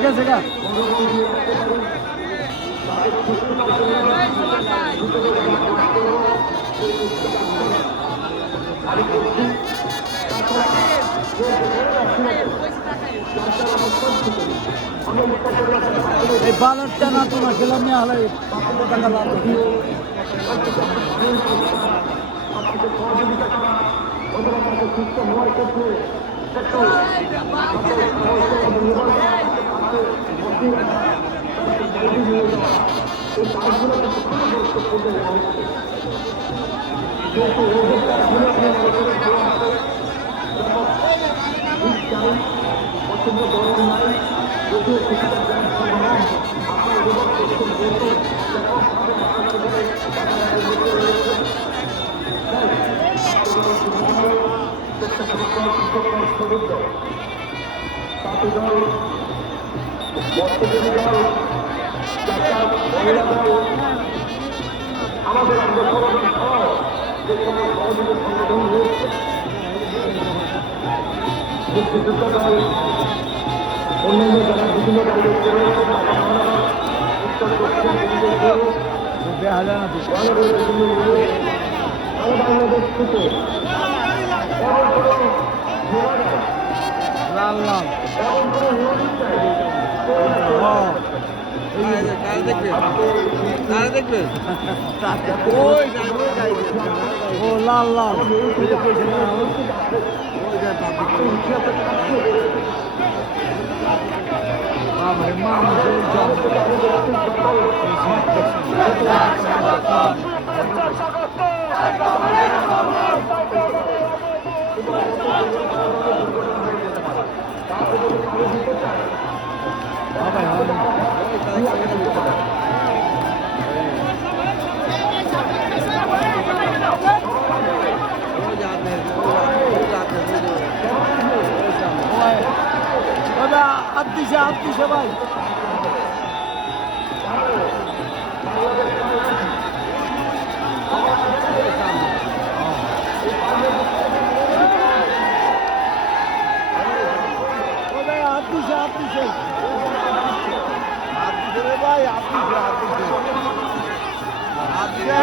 कैसे का এই বালারটা না তো না খেলাম নিয়ে হলে টাকা লাভ আমাদের আন্দোলন যে কোনো সহযোগী সংগঠন রয়েছে মুক্তিযুদ্ধ দল অন্যান্য যারা বিভিন্ন দায়িত্ব রয়েছে উত্তর পশ্চিম বাংলাদেশ থেকে এমন কোনো লাল লাল এমন কোনো দেখবেন ও লাল লাল ভাই আত্মীয় ভাই ভাই